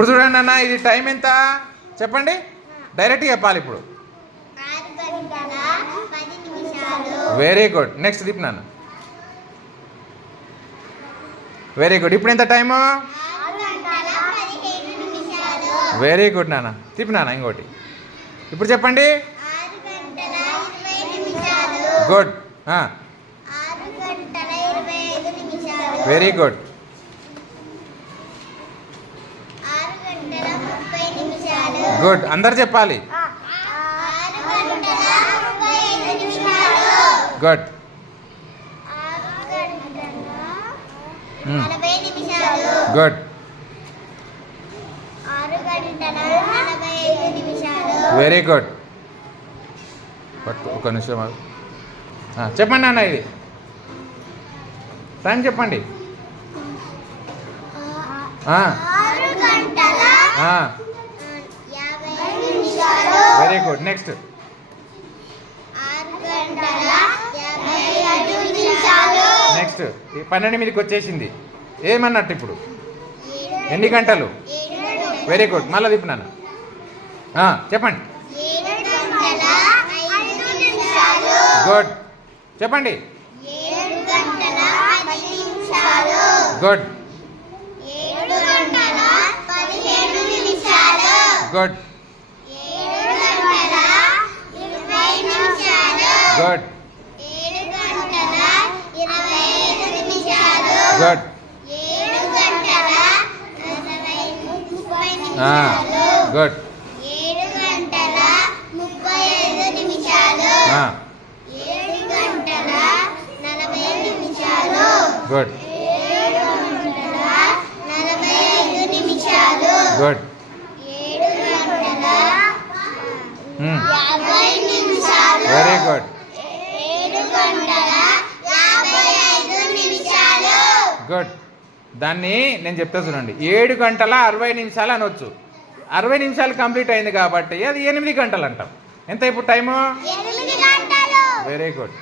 ఇప్పుడు చూడండి అన్న, ఇది టైం ఎంత చెప్పండి, డైరెక్ట్గా చెప్పాలి ఇప్పుడు. Very good. నెక్స్ట్ తిప్పు నాన్న. Very good. ఇప్పుడు ఎంత టైము? వెరీ గుడ్ నాన్న. తిప్పు నాన్న ఇంకోటి. ఇప్పుడు చెప్పండి. గుడ్. Very good. గుడ్. అందరు చెప్పాలి. గుడ్. గుడ్. Very good. ఒక నిమిషం చెప్పండి అన్న, ఇది టైం చెప్పండి. Very good. నెక్స్ట్. నెక్స్ట్ 12 వచ్చేసింది. ఏమన్నట్టు ఇప్పుడు? ఎన్ని గంటలు? Very good. మళ్ళీ తిప్పినాను. చెప్పండి. గుడ్. చెప్పండి. Good. Good. Good. Good. Good. Good. Good. Very good. Good. దాన్ని నేను చెప్తా చూడండి. 7 గంటల 60 నిమిషాలు అనొచ్చు. 60 నిమిషాలు కంప్లీట్ అయింది కాబట్టి అది 8 గంటలు అంటాం. ఎంత ఇప్పుడు టైము? Very good.